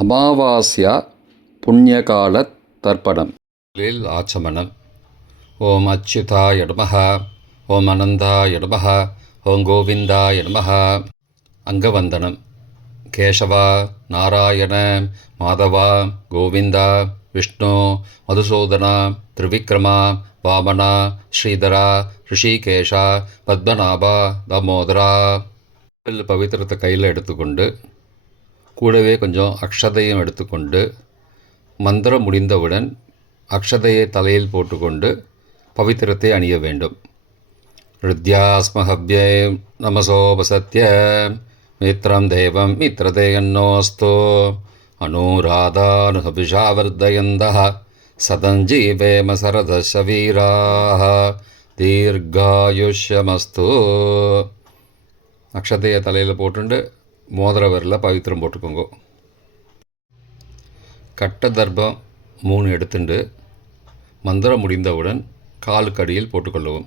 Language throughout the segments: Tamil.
அமாவாஸ்யா புண்ணியகால தர்ப்பணம். ஆச்சமனம். ஓம் அச்சுதாய நமஹ, ஓம் அனந்தாய நமஹ, ஓம் கோவிந்தாய நமஹ. அங்கவந்தனம். கேசவா, நாராயண, மாதவா, கோவிந்தா, விஷ்ணு, மதுசூதனா, திரிவிக்ரமா, வாமனா, ஸ்ரீதரா, ரிஷிகேஷா, பத்மநாபா, தாமோதரா. பவித்திரத்தை கையில் எடுத்துக்கொண்டு கூடவே கொஞ்சம் அக்ஷதையும் எடுத்துக்கொண்டு மந்திரம் முடிந்தவுடன் அக்ஷதையை தலையில் போட்டுக்கொண்டு பவித்திரத்தை அணிய வேண்டும். ருத்யாஸ்மஹவ்யே நமசோபசத்ய மித்ரம் தேவம் மித்ரதேயன்னோஸ்தோ அனுராதானுஹபிஷாவர்தயந்தः சதஞ்சீவேம சரதசவீராः தீர்காயுஷ்யமஸ்து. அக்ஷதையை தலையில் போட்டுண்டு மோதிர விரலில் பவித்திரம் போட்டுக்கோங்க. கட்ட தர்ப்பம் 3 எடுத்துண்டு மந்திரம் முடிந்தவுடன் காலுக்கடியில் போட்டுக்கொள்ளவும்.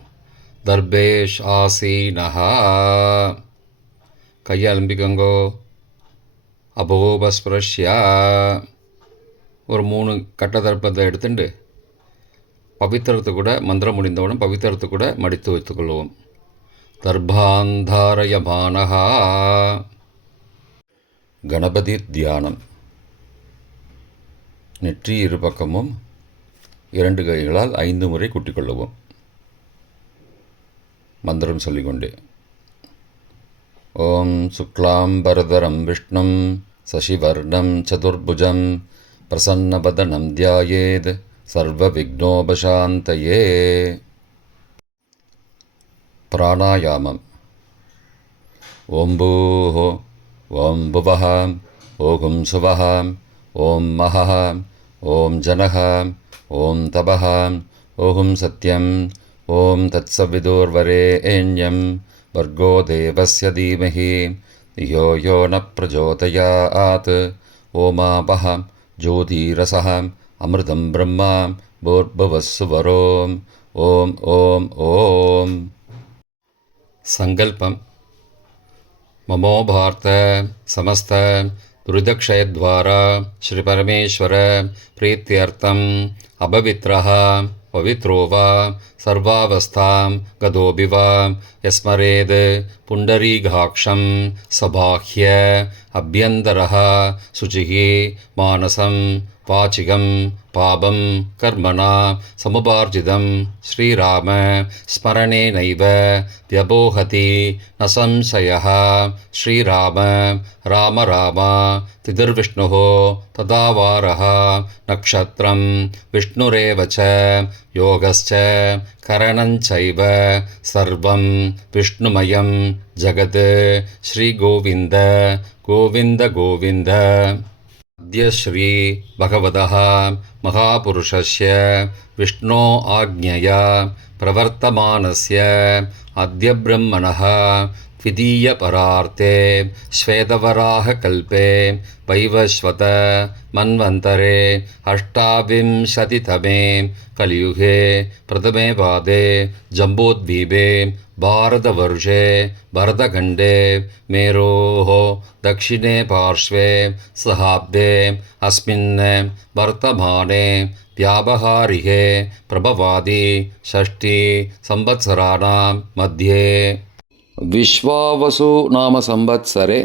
தர்பேஷ் ஆசீனஹா. கையை அலம்பிக்கோங்கோ. அபோபஸ்பிரஷ்யா. ஒரு 3 கட்ட தர்ப்பத்தை எடுத்துட்டு பவித்திரத்தை கூட மந்திரம் முடிந்தவுடன் பவித்திரத்தை கூட மடித்து வைத்துக்கொள்வோம். தர்பாந்தாரயமானஹா. கணபதி தியானம். நெற்றி இரு பக்கமும் 2 கைகளால் 5 முறை கூட்டிக்கொள்ளவும். மந்திரம் சொல்லிக்கொண்டே. ஓம் சுக்லாம்பரதரம் விஷ்ணும் சசிவர்ணம் சதுர்புஜம் பிரசன்னவதனம் தியாயேத் சர்வ விக்னோபசாந்தயே. பிராணாயாமம். ஓம் பூஹோ, ஓம் புவஹ, ஓம் சுவஹ, ஓம் மஹஹ, ஓம் ஜனஹ, ஓம் தபஹ, ஓம் சத்யம், ஓம் தத்சவிதுர்வரேண்யம் வர்கோ தேவஸ்ய தீமஹி யோ யோ ந பிரச்சோதயாத். ஓமாபஹ ஜோதிரசஹ அமிர்தம் பிரம்மா பூர்புவஸ்ஸுவரோம். ஓம் ஓம் ஓம். சங்கல்பம். மமோ பார்த்த சமஸ்த துரிதக்ஷயத்வாரா ஸ்ரீ பரமேஸ்வர பிரீத்தியர்த்தம் அபவித்ரஹ பவித்ரோ வா சர்வாவஸ்தாம் கதோபி வா யஸ்மரேத் புண்டரீகாக்ஷம் சபாஹ்ய அப்யந்தரஹ சுச்சிஹ மானசம் வாச்சிகம் பாபம் கர்மணா சமுபார்ஜிதம் ஸ்ரீராம ஸ்மரணேனைவ வியபோஹதி ந சம்சயः. ஸ்ரீராம ராம ராம திதிர்விஷ்ணுः ததாவாரः நக்ஷத்ரம் விஷ்ணுரேவ ச யோகஸ்ச கரணஞ்சைவ சர்வம் விஷ்ணுமயம் ஜகத். ஸ்ரீகோவிந்த கோவிந்த கோவிந்த. அத்ய ஸ்ரீ பகவதः மகாபுருஷஸ்ய விஷ்ணோ ஆக்ஞயா பிரவர்த்தமானஸ்ய அத்ய பிரம்மணः த்விதீய பரார்த்தே ஸ்வேதவராக கல்பே வைவஸ்வத மன்வந்தரே அஷ்டாவிம்சதிதமே கலியுகே பிரதமே பாதே ஜம்போத்வீபே பாரதவர்ஷே பரதகண்டே மேரோः दक्षिणे पार्श्वे सहाब्दे अस्मिन् वर्तमाने व्यावहारिके प्रभवादि षष्ठी संवत्सराणां मध्ये विश्वावसु नाम संवत्सरे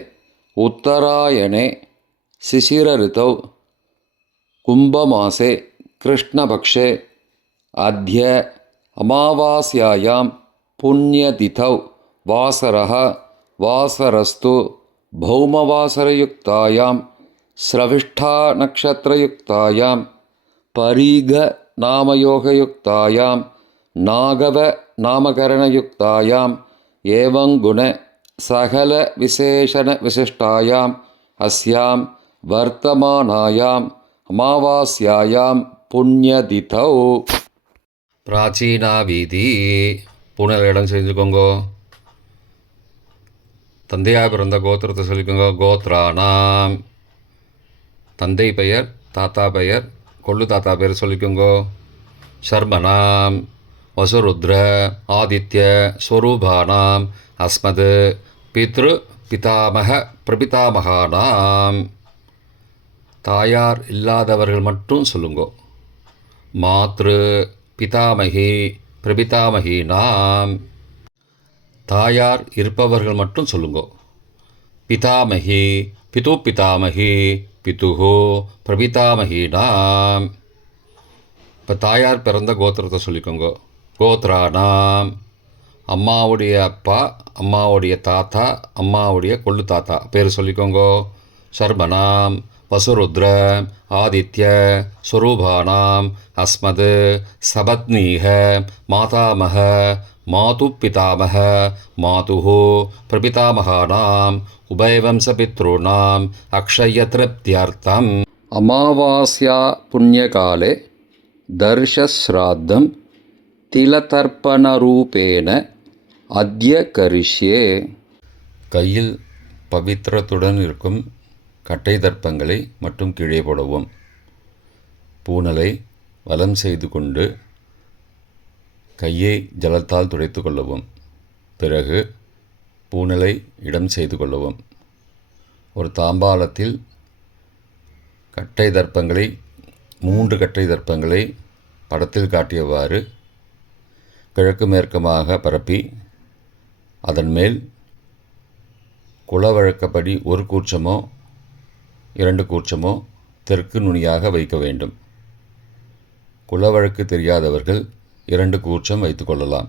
उत्तरायणे शिशिरऋतौ कुम्भमासे कृष्णपक्षे अद्य अमावास्यायां पुण्यतिथौ वासरः वासरस्तु भौमवासरयुक्तायां श्रविष्ठा नक्षत्रयुक्तायां परीघनामयोगयुक्तायां नागवनामकरणयुक्तायां एवं गुण सकलविशेषणविशिष्टायाम् अस्यां वर्तमानायाम् अमावास्यायां पुण्यतिथौ. प्राचीना வீதி. பூனல் இடம் செஞ்சுக்கோங்கோ. தந்தையாக பிறந்த கோத்திரத்தை சொல்லிக்கோங்க. கோத்ரானாம். தந்தை பெயர், தாத்தா பெயர், கொள்ளு தாத்தா பெயர் சொல்லிக்கோங்கோ. சர்மனாம் வசுருத்ர ஆதித்ய ஸ்வரூபானாம் அஸ்மத் பித்ரு பிதாமக பிரபிதாமகானாம். தாயார் இல்லாதவர்கள் மட்டும் சொல்லுங்கோ. மாத்ரு பிதாமகி பிரபிதாமகி நாம். தாயார் இருப்பவர்கள் மட்டும் சொல்லுங்கோ. பிதாமகி பிது பிதாமகி பிதுஹோ பிரபிதாமகி நாம். இப்போ தாயார் பிறந்த கோத்திரத்தை சொல்லிக்கோங்க. கோத்ரானாம். அம்மாவுடைய அப்பா, அம்மாவுடைய தாத்தா, அம்மாவுடைய கொள்ளு தாத்தா பேர் சொல்லிக்கோங்க. சர்மனாம் வசுருத்ர ஆதித்ய ஸ்வரூபானாம் அஸ்மத் சபத்னீக மாதாமக மாது பிதாமக மாதுஹோ பிரபிதாமகானாம் உபயவம்சபித்ருணாம் அக்ஷயத்ருப்தியர்த்தம் அமாவாஸ்யா புண்ணியகாலே தர்ஷஸ்ராத்தம் திலதர்ப்பணரூபேண அத்ய கரிஷ்யே. கையில் பவித்திரத்துடன் இருக்கும் கட்டை தர்ப்பங்களை மட்டும் கீழே போடவும். பூனலை வலம் செய்து கொண்டு கையை ஜலத்தால் துடைத்து கொள்ளவும். பிறகு பூனலை இடம் செய்து கொள்ளவும். ஒரு தாம்பாளத்தில் கட்டை தர்ப்பங்களை 3 கட்டை தர்ப்பங்களை படத்தில் காட்டியவாறு கிழக்கு மேற்குமாக பரப்பி அதன் மேல் குலவழக்கப்படி 1 கூர்ச்சமோ 2 கூர்ச்சமோ தெற்கு நுனியாக வைக்க வேண்டும். குலவழக்கு தெரியாதவர்கள் 2 கூர்ச்சம் வைத்துக்கொள்ளலாம்.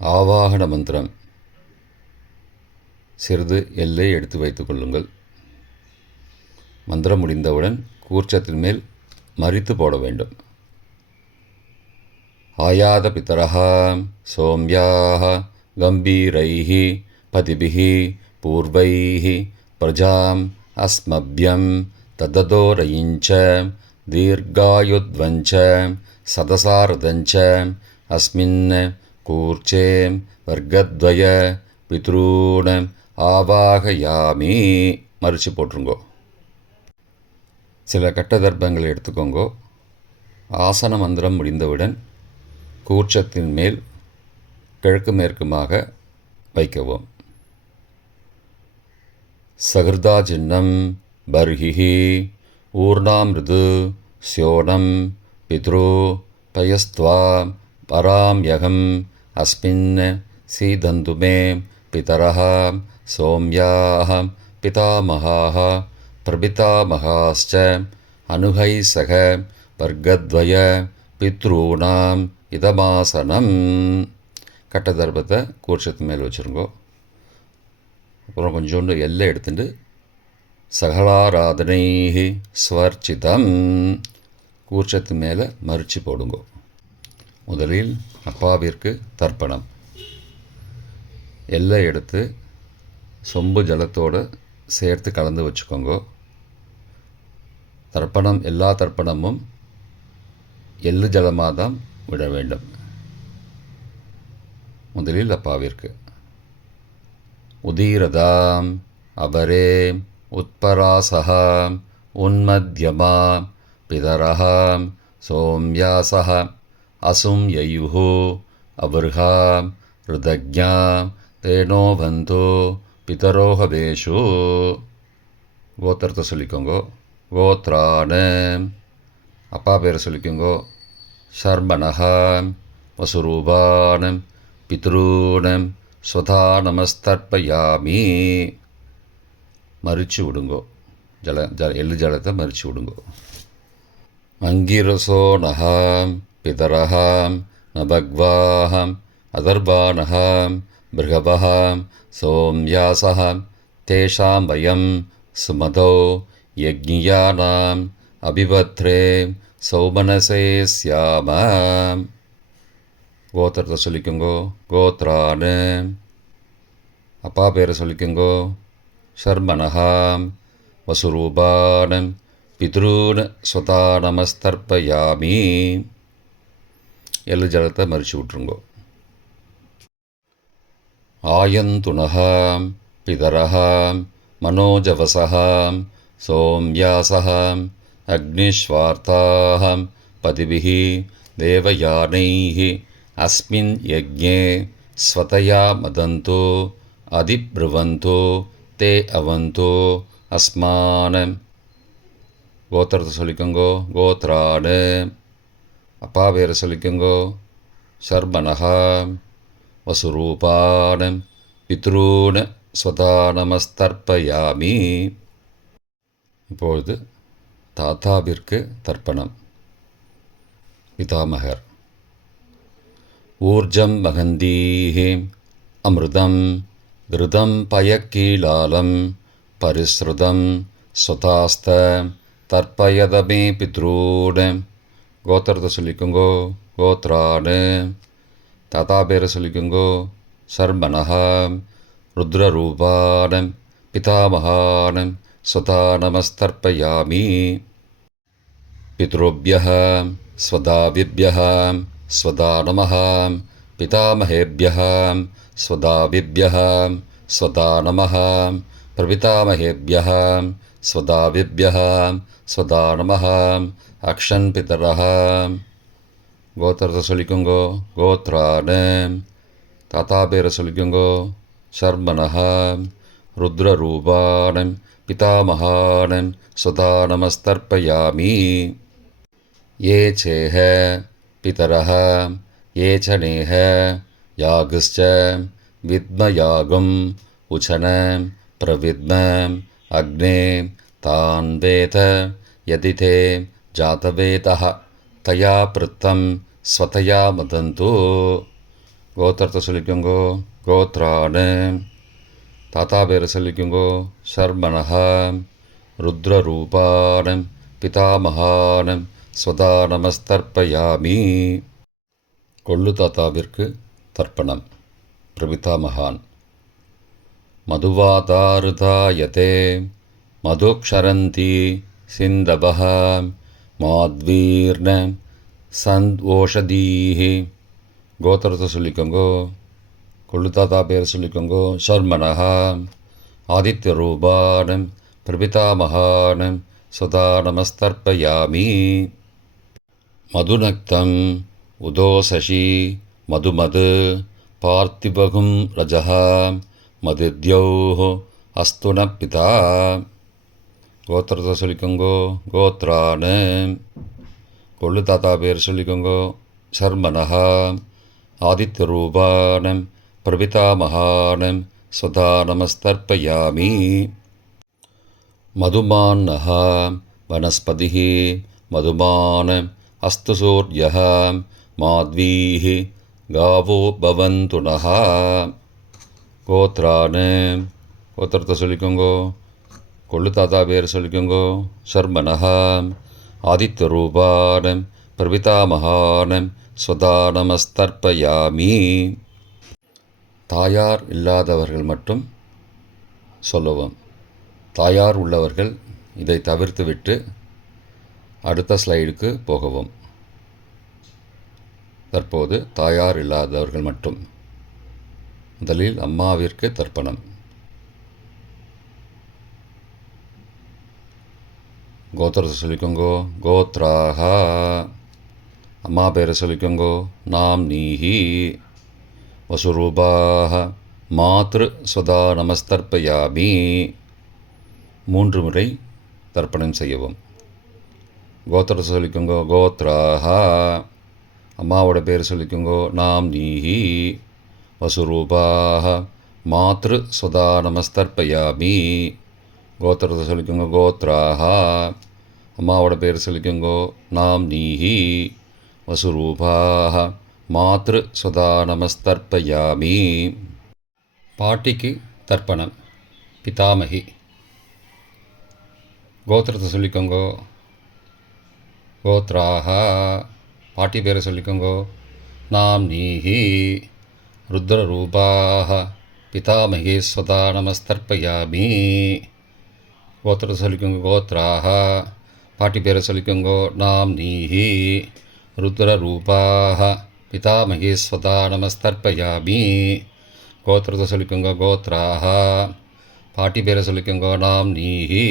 ஆவாகன மந்திரம். சிறிது எல்லை எடுத்து வைத்து கொள்ளுங்கள். மந்திரம் முடிந்தவுடன் கூர்ச்சத்தின் மேல் மரித்து போட வேண்டும். ஆயாத பிதரஹ சோம்யாஹ கம்பீரைஹி பதிபிஹி பூர்வைஹி பிரஜாம் அஸ்மப்யம் தததோரயிஞ்ச தீர்காயுத்வஞ்ச சதசாரதஞ்ச அஸ்மின் கூர்ச்சே வர்க்கத்வய பித்ரூண ஆவாகயாமி. மறித்து போட்டுருங்கோ. சில கட்ட தர்ப்பங்களை எடுத்துக்கோங்கோ. ஆசன மந்திரம் முடிந்தவுடன் கூர்ச்சத்தின் மேல் கிழக்கு மேற்குமாக வைக்கவும். சகிருதா சின்னம் பர்ஹிஹி ஊர்ணாமிருது ஸ்யோனம் பித்ரு பயஸ்த்வா பராம்யகம் அஸ்மின் சீதந்துமே பிதரஹ சோம்யாஹ பிதாமகாஹ பிரபிதாமகாஸ்ச அனுகை சக வர்க்கத்வய பித்ரூணாம் இதமாசனம். கட்ட தர்ப்பத்தை கூர்ச்சத்து மேல் வச்சுருங்கோ. அப்புறம் கொஞ்சோண்டு எல்லை எடுத்துட்டு சகலாராதனை ஸ்வர்ச்சிதம் கூர்ச்சத்து மேலே மறித்து போடுங்கோ. முதலில் அப்பாவிற்கு தர்ப்பணம். எல்லை எடுத்து சொம்பு ஜலத்தோடு சேர்த்து கலந்து வச்சுக்கோங்க. தர்ப்பணம் எல்லா தர்ப்பணமும் எள்ளு ஜலமாக தான் விட வேண்டும். முதலில் அப்பாவிற்கு உதீரதாம் அபரே உத்பராசஹா உன்மத்யமா பிதரஹாம் சோம்யாசஹ அசும் யயுஹு அபர்ஹாம் ருதக்ஞாம் தேனோ பந்தோ பிதரோஹவேஷு. கோத்திரத்தை சொல்லிக்கோங்கோ. கோத்ரான. அப்பா பேரை சொல்லிக்கோங்கோ. சர்மணஹாம் வசுரூபானம் பித்ரூனம் ஸ்வதா நமஸ்தர்ப்பயாமி. மறித்து விடுங்கோ. எள்ளு ஜலத்தை மறித்து விடுங்கோ. அங்கிரசோ நகாம் பிதரஹாம் நபக்வாஹாம் அதர்பானஹாம் பிருகவஹாம் சோம்யாசஹ தேஷாம் வயம் சுமதோ யக்ஞியானாம் அபிபத்ரே சௌமனசே ஸ்யாம. கோத்திரத்தை சொல்லிக்கோங்கோ. கோத்ரான. அப்பா பேரை சொல்லிக்கோங்கோ. சர்மணஹாம் வசுரூபானம் பித்ரூன் ஸ்வதா நமஸ்தர்ப்பயாமி. எள்ளு ஜலத்தை மறித்து விட்டுருங்கோ. ஆயந்துணஹாம் பிதரஹாம் மனோஜவசஹாம் சோம்யாசஹாம் அக்னிஸ்வார்த்தாஹாம் பதிபிஹி தேவயானைஹி அஸ்மின் யஜ்ஞே ஸ்வதயா மதந்தோ அதிப்ருவந்தோ தே அவந்தோ அஸ்மானம் கோத்திரத்தை சொல்லிக்கோங்கோ. கோத்ரானு. அப்பா பேரை சொல்லிக்கோங்கோ. சர்மனஹா. வசுரூபான் பித்ரூன் ஸ்வதா நமஸ்தர்ப்பயாமி. இப்பொழுது தாத்தாவிற்கு தர்ப்பணம். பிதாமகர். ஊர்ஜம் வகந்தீஹி அமிர்தம் கிருதம் பயக்கீலாலம் பரிஸ்ருதம் ஸ்வதாஸ்த தர்ப்பயதமே பித்ரூன். கோத்திரத்தை சொல்லிக்கோங்கோ. கோத்ரானு. தாத்தா பேரை சொல்லிக்கோங்கோ. சர்மனஹா. ருத்ரரூபான் பிதாமகான் ஸ்வதா நமஸ்தர்ப்பயாமி. பித்ருभ्यः स्वदाविभ्यः स्वदा नमः. पितामहेभ्यः स्वदाविभ्यः स्वदा नमः. प्रपितामहेभ्यः स्वदाविभ्यः स्वदा नमः. अक्षन् पितरः. கோத்திரத்தை சொல்லிக்கோங்கோ. கோத்ரானு. தாத்தா பேரை சொல்லிக்கோங்கோ. சர்மனஹா. ருத்ரரூபான் பிதாமகான் ஸ்வதா நமஸ்தர்ப்பயாமி. ये चेह पितरः ये च नेह यागश्च विद्मयागम् उचन प्रविद्म अग्ने तान् वेद यदि ते जातवेदः तया पृत्तं स्वतया मदन्तु. கோத்திரத்தை சொல்லிக்கோங்கோ. கோத்ரானு. தாத்தா பேரை சொல்லிக்கோங்கோ. சர்மனஹா. ருத்ரரூபான் பிதாமகான் ஸ்வதா நமஸ்தர்ப்பயாமி. கொள்ளு தாத்தாவிற்கு தர்ப்பணம். பிரபிதாமகான். மதுவாதாருதாயதே மதுக்ஷரந்தி சிந்தபஹ மாத்வீர்ண சந்த்ஓஷதீஹி. கோத்திரத்தை சொல்லிக்கோங்கோ. கொள்ளு தாத்தா பேர் சொல்லிக்கோங்கோ. சர்மனஹா. ஆதித்யரூபான் பிரபிதாமகான் ஸ்வதா நமஸ்தர்ப்பயாமி. மதுநக்தம் உதோசசி மதுமது பார்த்திபகும் ரஜः மதித்யௌः அஸ்து ந பிதா. கோத்திரத்தை சொல்லிக்கோங்கோ. கோத்ரானு. கொள்ளு தாத்தா பேர் சொல்லிக்கோங்கோ. சர்மனஹா. ஆதித்யரூபான் பிரபிதாமகான் ஸ்வதா நமஸ்தர்ப்பயாமி. மதுமான்னः वनस्पतिः मधुमान् अस्तु सूर्यः माध्वीः गावो भवन्तु नः. கோத்ரானு. கோத்திரத்தை சொல்லிக்கோங்கோ. கொள்ளு தாத்தா பேர் சொல்லிக்கோங்கோ. சர்மனஹா. ஆதித்யரூபான் பிரபிதாமகான் ஸ்வதா நமஸ்தர்ப்பயாமி. தாயார் இல்லாதவர்கள் மட்டும் சொல்லவும். தாயார் உள்ளவர்கள் இதை தவிர்த்துவிட்டு அடுத்த ஸ்லைடுக்கு போகவும். தற்போது தாயார் இல்லாதவர்கள் மட்டும். முதலில் அம்மாவிற்கு தர்ப்பணம். கோத்திரத்தை சொல்லிக்கோங்கோ. கோத்ராஹா. அம்மா பேரை சொல்லிக்கோங்கோ. நாம் நீஹி. வசுரூபாஹ மாத்ரு ஸ்வதா நமஸ்தர்ப்பயாமி. 3 முறை தர்ப்பணம் செய்யவும். கோத்திரத்தை சொல்லிக்கோங்கோ. கோத்ராஹா. அம்மாவோட பேர் சொல்லிக்கோங்கோ. நாம் நீஹி. வசுரூபாஹ மாத்ரு ஸ்வதா நமஸ்தர்ப்பயாமி. கோத்திரத்தை சொல்லிக்கோங்கோ. கோத்ராஹா. அம்மாவோட பேர் சொல்லிக்கோங்கோ. நாம் நீஹி. வசுரூபாஹ மாத்ரு ஸ்வதா நமஸ்தர்ப்பயாமி. பாட்டிக்கு தர்ப்பணம். பிதாமகி. கோத்திரத்தை சொல்லிக்கோங்கோ. கோத்ராஹா. பாட்டி பேரை சொல்லிக்கோங்கோ. நாம் நீஹி. ருத்ரரூபாஹ பிதாமகி ஸ்வதா நமஸ்தர்ப்பயாமி. கோத்திரத்தை சொல்லிக்கோங்கோ. கோத்ராஹா. பாட்டி பேரை சொல்லிக்கோங்கோ. நாம் நீஹி. ருத்ரரூபாஹ பிதாமகி ஸ்வதா நமஸ்தர்ப்பயாமி. கோத்திரத்தை சொல்லிக்கோங்கோ. கோத்ராஹா. பாட்டி பேரை சொல்லிக்கோங்கோ. நாம் நீஹி.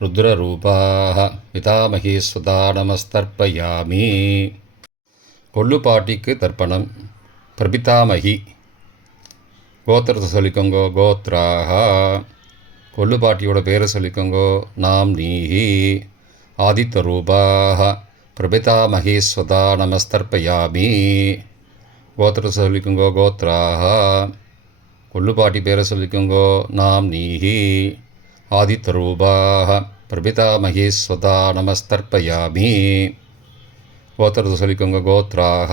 ருத்ரரூபாஹ பிதாமகி ஸ்வதா நமஸ்தர்ப்பயாமி. கொள்ளு பாட்டிக்கு தர்ப்பணம். பிரபிதாமகி. கோத்திரத்தை சொல்லிக்கோங்கோ. கோத்ராஹா. கொள்ளு பாட்டியோட பேரை சொல்லிக்கோங்கோ. நாம் நீஹி. ஆதித்தரூபாः பிரபிதாமகீஸ்வதா நமஸ்தர்ப்பயாமி. கோத்திரத்தை சொல்லிக்கோங்கோ கோத்ராக. கொள்ளுப்பாட்டி பேரை சொல்லிக்கோங்கோ நாம் நீஹி. ஆதித்தரூபாः பிரபிதாமகீஸ்வதா நமஸ்தர்ப்பயாமி. கோத்திரத்தை சொல்லிக்கோங்க கோத்ராக.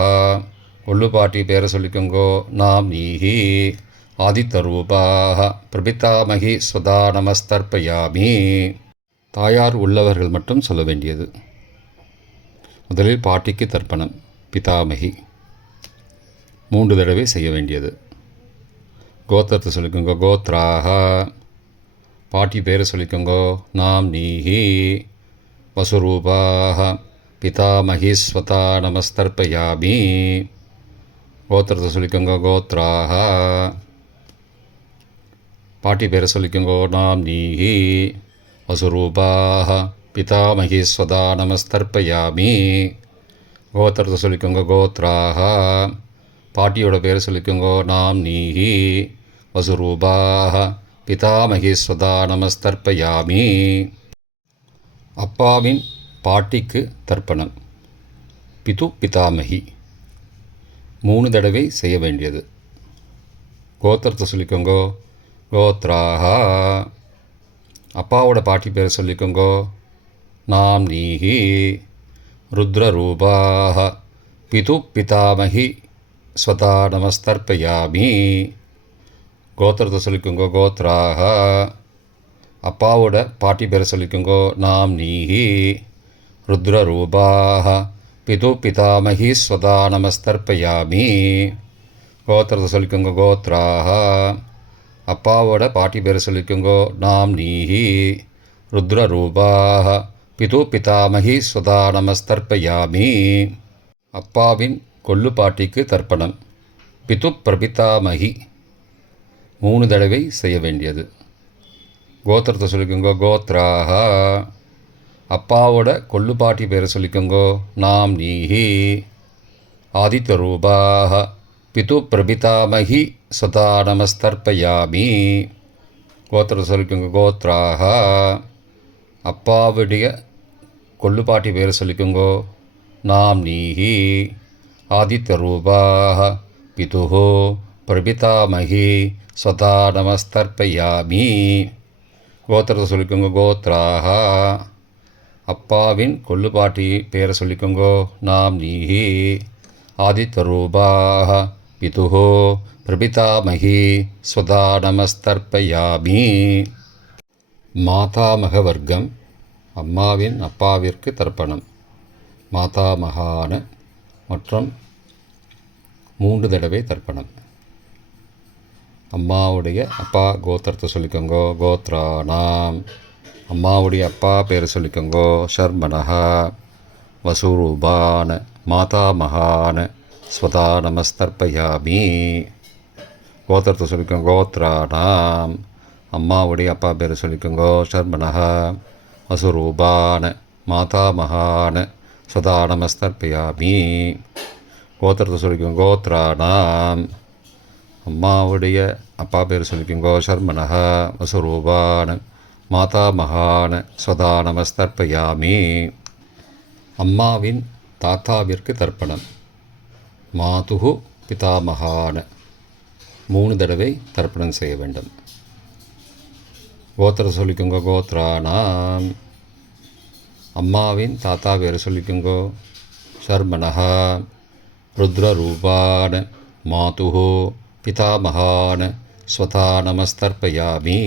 கொள்ளுப்பாட்டி பேரை சொல்லிக்கோங்கோ நாம் நீஹி. ஆதித்தரூபாக பிரபிதாமகி ஸ்வதா நமஸ்தர்ப்பயாமி. தாயார் உள்ளவர்கள் மட்டும் சொல்ல வேண்டியது. முதலில் பாட்டிக்கு தர்ப்பணம். பிதாமகி 3 தடவை செய்ய வேண்டியது. கோத்திரத்தை சொல்லிக்கோங்க கோத்ராக. பாட்டி பேரை சொல்லிக்கோங்கோ நாம் நீஹி. வசுரூபாக பிதாமகி ஸ்வதா நமஸ்தர்ப்பயாமி. கோத்திரத்தை சொல்லிக்கோங்க கோத்ராக. பாட்டி பேரை சொல்லிக்கோங்கோ நாம் நீஹி. வசுரூபாக பிதாமகி ஸ்வதா நமஸ்தர்ப்பயாமி. கோத்திரத்தை சொல்லிக்கோங்க கோத்ராக. பாட்டியோட பேரை சொல்லிக்கோங்கோ நாம் நீஹி. வசுரூபாக பிதாமகி ஸ்வதா நமஸ்தர்ப்பயாமி. அப்பாவின் பாட்டிக்கு தர்ப்பணம். பிது பிதாமகி 3 தடவை செய்ய வேண்டியது. கோத்திரத்தை சொல்லிக்கோங்கோ கோத்ராக. அப்பாவோட பாட்டி பேரை சொல்லிக்கோங்கோ நாம் நீஹி. ருத்ரரூபாக பிது பிதாமகி ஸ்வதா நமஸ்தர்ப்பயாமி. கோத்திரத்தை சொல்லிக்கோங்கோ கோத்ராக. அப்பாவோட பாட்டி பேரை சொல்லிக்கோங்கோ நாம் நீஹி. ருத்ரரூபாக பிது பிதாமகி ஸ்வதா நமஸ்தர்ப்பயாமி. கோத்திரத்தை சொல்லிக்கோங்க கோத்ராக. அப்பாவோட பாட்டி பேரை சொல்லிக்கோங்கோ நாம் நீஹி. ருத்ரரூபாக பிது பிதாமகி ஸ்வதா நமஸ்தர்ப்பயாமி. அப்பாவின் கொள்ளு பாட்டிக்கு தர்ப்பணம். பிது பிரபிதாமகி 3 தடவை செய்ய வேண்டியது. கோத்திரத்தை சொல்லிக்கோங்கோ கோத்ராக. அப்பாவோட கொள்ளு பாட்டி பேரை சொல்லிக்கோங்கோ நாம் நீஹி. ஆதித்யரூபாக பிது பிரபிதாமகி ஸ்வதா நமஸ்தர்ப்பயாமி. கோத்திரத்தை சொல்லிக்கோங்க கோத்ராக. அப்பாவுடைய கொள்ளுப்பாட்டி பேரை சொல்லிக்கோங்கோ நாம் நீஹி. ஆதித்யரூபாக பிதுஹோ பிரபிதாமகி ஸ்வதா நமஸ்தர்ப்பயாமி. கோத்திரத்தை சொல்லிக்கோங்க கோத்ராக. அப்பாவின் கொள்ளுப்பாட்டி பேரை சொல்லிக்கோங்கோ நாம் நீஹி. ஆதித்யரூபாக பிதுஹோ பிரபிதாமகி ஸ்வதா நமஸ்தர்ப்பயாமி. மாதாமக வர்க்கம். அம்மாவின் அப்பாவிற்கு தர்ப்பணம். மாதாமகான மற்றும் 3 தடவை தர்ப்பணம். அம்மாவுடைய அப்பா கோத்திரத்தை சொல்லிக்கோங்கோ கோத்ரானாம். அம்மாவுடைய அப்பா பேரை சொல்லிக்கோங்கோ ஷர்மனஹா. வசுரூபான மாதாமகான ஸ்வதா நமஸ்தர்ப்பயாமி. கோத்திரத்தை சொல்லிக்கோங்க கோத்ரானாம். அம்மாவுடைய அப்பா பேரை சொல்லிக்கோங்கோ ஷர்மனஹா. வசுரூபான மாதாமகான ஸ்வதா நமஸ்தர்ப்பயாமி. கோத்திரத்தை சொல்லிக்கோங்க கோத்ரானாம். அம்மாவுடைய அப்பா பேர் சொல்லிக்கோங்கோ ஷர்மனஹா. வசுரூபான மாதாமகான ஸ்வதா நமஸ்தர்ப்பயாமி. அம்மாவின் தாத்தாவிற்கு தர்ப்பணம். மாதுகு பிதாமகான 3 தடவை தர்ப்பணம் செய்ய வேண்டும். கோத்திரத்தை சொல்லிக்கோங்க கோத்ரானாம். அம்மாவின் தாத்தா பேரை சொல்லிக்கோங்கோ ஷர்மனஹா. ருத்ரரூபான மாதுஹோ பிதாமகான ஸ்வதா நமஸ்தர்ப்பயாமி.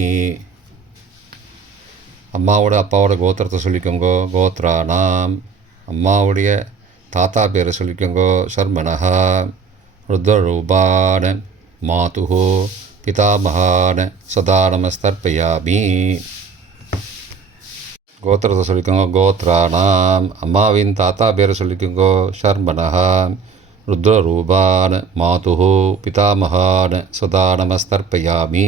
அம்மாவோட அப்பாவோட கோத்திரத்தை சொல்லிக்கோங்கோ கோத்ரானாம். அம்மாவுடைய தாத்தா பேரை சொல்லிக்கோங்கோ ஷர்மனஹா. ருத்ரரூபான மாதுஹோ பிதாமகான ஸ்வதா நமஸ்தர்ப்பயாமி. கோத்திரத்தை சொல்லிக்கோங்க கோத்ரானாம். அம்மாவின் தாத்தா பேரை சொல்லிக்கோங்கோ ஷர்மனஹா. ருத்ரரூபான மாதுஹோ பிதாமகான ஸ்வதா நமஸ்தர்ப்பயாமி.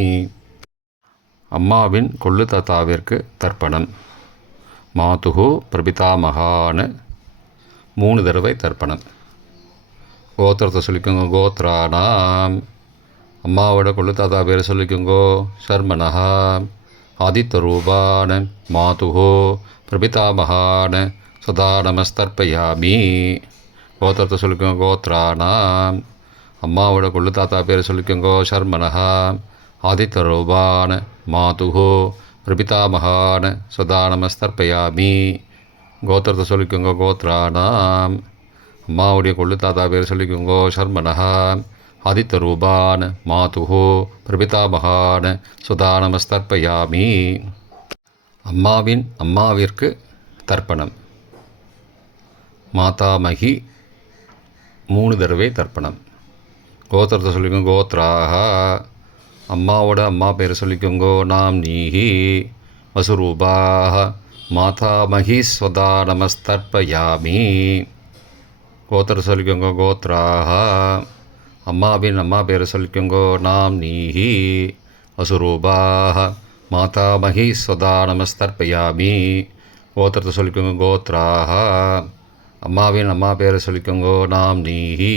அம்மாவின் கொள்ளு தாத்தாவிற்கு தர்ப்பணம். மாதுஹு பிரபிதாமகான 3 தடவை தர்ப்பணம். கோத்திரத்தை சொல்லிக்கோங்க கோத்ரானாம். அம்மாவோட கொள்ளு தாத்தா பேரை சொல்லிக்கோங்கோ ஷர்மனஹா. ஆதித்தரூபான மாதுஹோ பிரபிதாமகான சதா நமஸ்தர்ப்பயாமி. கோத்திரத்தை சொல்லிக்கோங்க. கோத்ரானாம். அம்மாவோட கொள்ளு தாத்தா பேர் சொல்லிக்கோங்க. சர்மனஹா. ஆதித்தரூபான மாதுஹோ பிரபிதாமகான சதா நமஸ்தர்ப்பயாமி. கோத்திரத்தை சொல்லிக்கோங்க. கோத்ரானாம். அம்மாவுடைய கொள்ளு தாத்தா பேர் சொல்லிக்கோங்க. சர்மனஹா. ஆதித்தரூபான மாதுஹோ பிரபிதாமகான சுதா நமஸ்தர்ப்பயாமி. அம்மாவிற்கு தர்ப்பணம். மாதாமகி 3 தடவை தர்ப்பணம். கோத்திரத்தை சொல்லிக்கோங்க. கோத்ராக. அம்மாவோட அம்மா பேர் சொல்லிக்கோங்க. நாம் நீஹி வசுரூபாக மாதாமகி ஸ்வதா நமஸ்தர்ப்பயாமி. கோத்திரத்தை சொல்லிக்கோங்க. கோத்ராக. அம்மாவின் அம்மா பேர் சொல்லிக்கோங்க. நாம் நீஹி வசுரூபாக மாதாமகி ஸ்வதா நமஸ்தர்ப்பயாமி. கோத்திரத்தை சொல்லிக்கோங்க. கோத்ராக. அம்மாவின் அம்மா பேர் சொல்லிக்கோங்க. நாம் நீஹி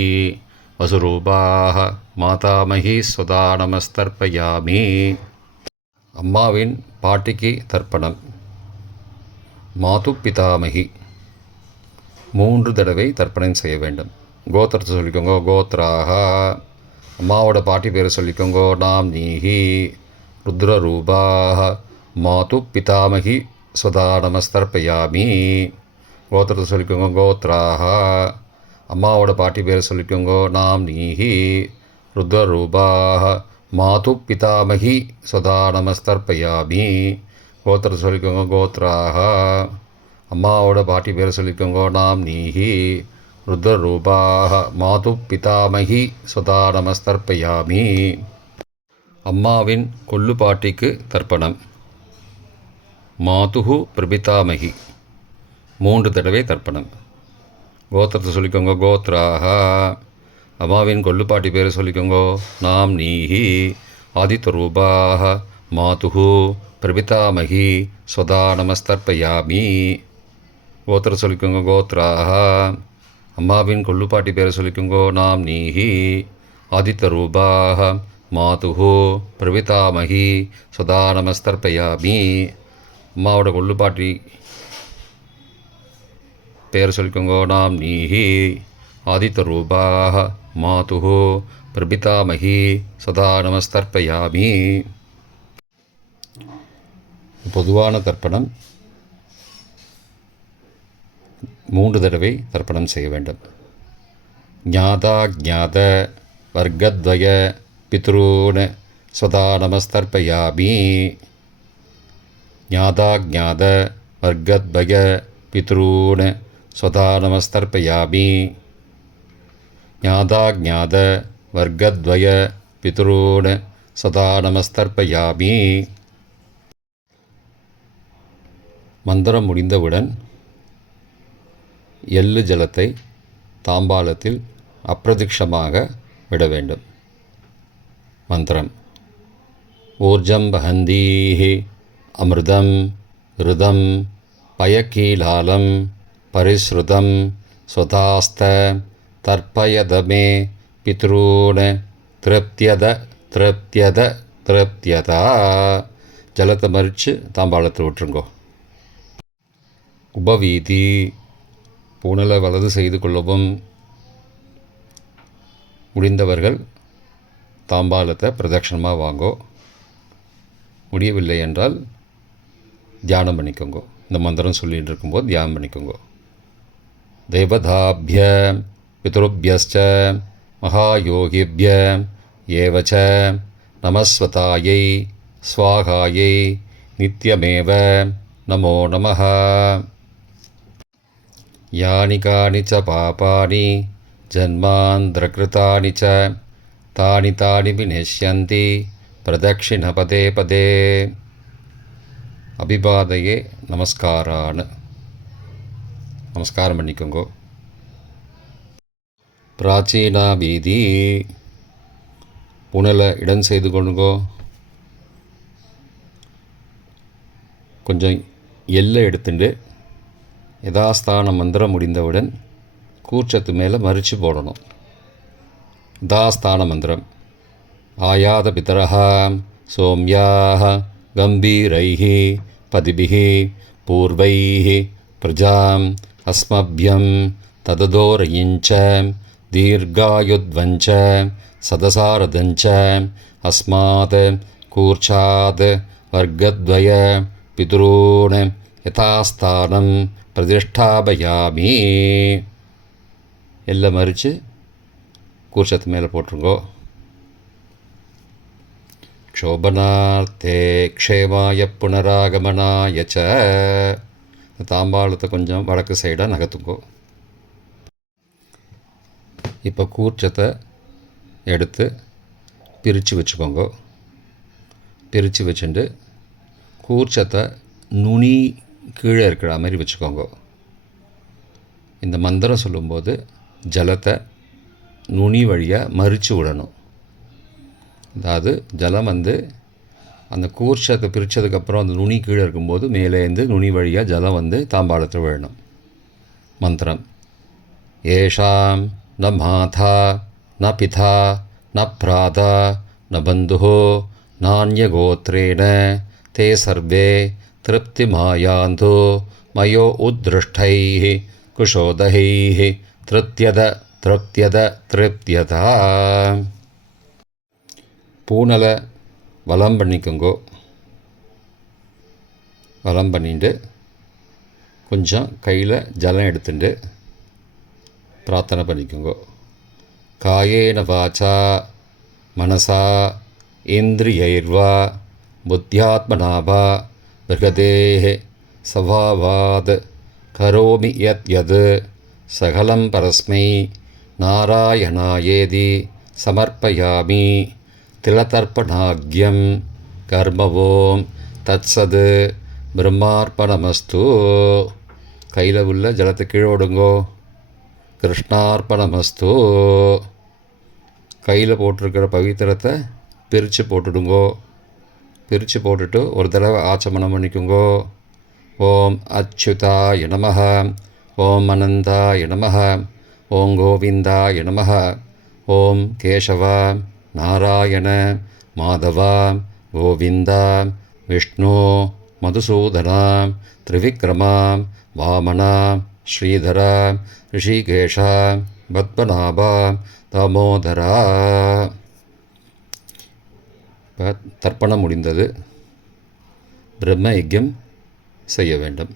வசுரூபாக மாதாமகி ஸ்வதா நமஸ்தர்ப்பயாமி. அம்மாவின் பாட்டிக்கு தர்ப்பணம். மாது பிதாமகி 3 தடவை தர்ப்பணம் செய்ய வேண்டும். கோத்திரத்தை சொல்லிக்கோங்க. கோத்ராக. அம்மாவோட பாட்டி பேர் சொல்லிக்கோங்க. நாம் நீஹி ருத்ரரூபாக மாது பிதாமகி ஸ்வதா நமஸ்தர்ப்பயாமி. கோத்திரத்தை சொல்லிக்கோங்க. கோத்ராக. அம்மாவோட பாட்டி பேர் சொல்லிக்கோங்க. நாம் நீஹி ருத்ரரூபாக மாது பிதாமகி ஸ்வதா நமஸ்தர்ப்பயாமி. கோத்திரத்தை சொல்லிக்கோங்க. கோத்ராக. அம்மாவோட பாட்டி பேர் சொல்லிக்கோங்க. நாம் நீஹி ருத்ரரூபாக மாது பிதாமகி ஸ்வதா நமஸ்தர்ப்பயாமி. அம்மாவின் கொள்ளு பாட்டிக்கு தர்ப்பணம். மாதுஹு பிரபிதாமகி 3 தடவை தர்ப்பணம். கோத்திரத்தை சொல்லிக்கோங்க. கோத்ராக. அம்மாவின் கொள்ளு பாட்டி பேர் சொல்லிக்கோங்க. நாம் நீஹி ஆதித்தரூபாக மாதுஹு பிரபிதாமகி ஸ்வதா நமஸ்தர்ப்பயாமி. கோத்திரத்தை சொல்லிக்கோங்க. கோத்ராக. அம்மாவின் கொள்ளு பாட்டி பேர் சொல்லிக்கோங்க. நாம் நீஹி ஆதித்தரூபாக மாதுஹு பிரபிதாமகி ஸ்வதா நமஸ்தர்ப்பயாமி. அம்மாவோட கொள்ளு பாட்டி பேர் சொல்லிக்கோங்க. நாம் நீஹி ஆதித்தரூபாக மாதுஹு பிரபிதாமகி சதா நமஸ்தர்ப்பயாமி. பொதுவான தர்ப்பணம் 3 தடவை தர்ப்பணம் செய்ய வேண்டும். ஞாதா ஞாத வர்க்கத்வய பித்ரூன் ஸ்வதா நமஸ்தர்ப்பயாமி. ஞாதா ஞாத வர்க்கத்வய பித்ரூன் ஸ்வதா நமஸ்தர்ப்பயாமி. ஞாதா ஞாத வர்க்கத்வய பித்ரூன் சதா நமஸ்தர்ப்பயாமி. மந்திரம் முடிந்தவுடன் எள்ளு ஜலத்தை தாம்பாலத்தில் அப்பிரதிக்ஷமாக விட வேண்டும். மந்திரம். ஊர்ஜம் வஹந்தீஹி அமிர்தம் ருதம் பயக்கீலாலம் பரிஸ்ருதம் ஸ்வதாஸ்த தர்ப்பயதமே பித்ரூன் திருப்தியத திருப்தியத திருப்தியதா. ஜலத்தை மறித்து தாம்பாளத்தில் விட்டுருங்கோ. உபவீதி. புனலை வலது செய்து கொள்ளவும். முடிந்தவர்கள் தாம்பாலத்தை பிரதட்சணமாக வாங்கோ. முடியவில்லை என்றால் தியானம் பண்ணிக்கோங்க. இந்த மந்திரம் சொல்லிகிட்டு இருக்கும்போது தியானம் பண்ணிக்கோங்க. தேவதாபிய பித்ருபியஸ்ச மகாயோகிபிய ஏவச்ச நமஸ்வதாயை ஸ்வாகாயை நித்யமேவ நமோ நமः. யானி கானி ச பாபானி ஜன்மாந்திரகிருதானி ச தானி தானி விநஷ்யந்தி பிரதக்ஷிண பதே பதே. அபிபாதையே நமஸ்காரான்னு நமஸ்காரம் பண்ணிக்கோங்கோ. பிராச்சீனா வீதி. புனலை இடம் செய்து கொள்ளுங்கோ. கொஞ்சம் எல்லை எடுத்துட்டு யதாஸ்தான மந்திரம் முடிந்தவுடன் கூர்ச்சத்து மேலே மறித்து போடணும். யதாஸ்தான மந்திரம். ஆயாத பிதரஹ சோம்யாக கம்பீரைः பதிபிः பூர்வைः பிரஜாம் அஸ்மப்யம் தததோரயிஞ்ச தீர்காயுத்வஞ்ச சதசாரதஞ்ச அஸ்மாத் கூர்ச்சாத் வர்க்கத்வய பிதுரூன் யதாஸ்தானம் பிரதிஷ்டாபயாமி. எல்லாம் மறித்து கூர்ச்சத்து மேலே போட்டுருங்கோ. க்ஷோபனார்த்தே க்ஷேமாய புனராகமனாய ச. தாம்பாளத்தை கொஞ்சம் வடக்கு சைடாக நகர்த்துங்கோ. இப்போ கூர்ச்சத்தை எடுத்து பிரித்து வச்சுக்கோங்க. பிரித்து வச்சுட்டு கூர்ச்சத்தை நுனி கீழே இருக்கிற மாதிரி வச்சுக்கோங்க. இந்த மந்திரம் சொல்லும்போது ஜலத்தை நுனி வழியாக மறித்து விடணும். அதாவது ஜலம் அந்த கூர்ச்சத்தை பிரித்ததுக்கப்புறம் அந்த நுனி கீழே இருக்கும்போது மேலேருந்து நுனி வழியாக ஜலம் தாம்பாளத்தில் விழணும். மந்திரம்: ஏஷாம் ந மாதா ந பிதா ந பிராதா ந பந்துஹோ நான்யகோத்ரேண தே சர்வே திருப்திமாயாந்தோ மயோ உத்ருஷ்டைः குஷோதகைः திருப்தியத திருப்தியத திருப்தியதா. பூனலை வலம் பண்ணிக்கோங்கோ. வலம் பண்ணிட்டு கொஞ்சம் கையில் ஜலம் எடுத்துட்டு பிரார்த்தனை பண்ணிக்கோங்கோ. காயேன வாச்சா மனசா இந்திரியைர்வா புத்தியாத்மனாவா பிருகதேஹ சவாவாத் கரோமி யத் யத் சகலம் பரஸ்மை நாராயணாயேதி சமர்ப்பயாமி. திலதர்ப்பணாக்யம் கர்மவோம் தத்சத் பிரம்மார்ப்பணமஸ்து. கையில் உள்ள ஜலத்தை கீழே விடுங்கோ. கிருஷ்ணார்ப்பணமஸ்து. கையில் போட்டிருக்கிற பவித்திரத்தை பிரித்து போட்டுடுங்கோ. பிரித்து போட்டுட்டு ஒரு தடவை ஆச்சமனம் பண்ணிக்குங்கோ. ஓம் அச்சுதாய நமஹ, ஓம் அனந்தாய நமஹ, ஓம் கோவிந்தாய நமஹ, ஓம் கேசவா நாராயண மாதவா கோவிந்தா விஷ்ணு மதுசூதனா திரிவிக்ரமா வாமனா ஸ்ரீதரா ரிஷிகேஷா பத்மநாபா தாமோதரா. தர்ப்பணம் முடிந்தது. பிரம்ம யஜ்யம் செய்ய வேண்டும்.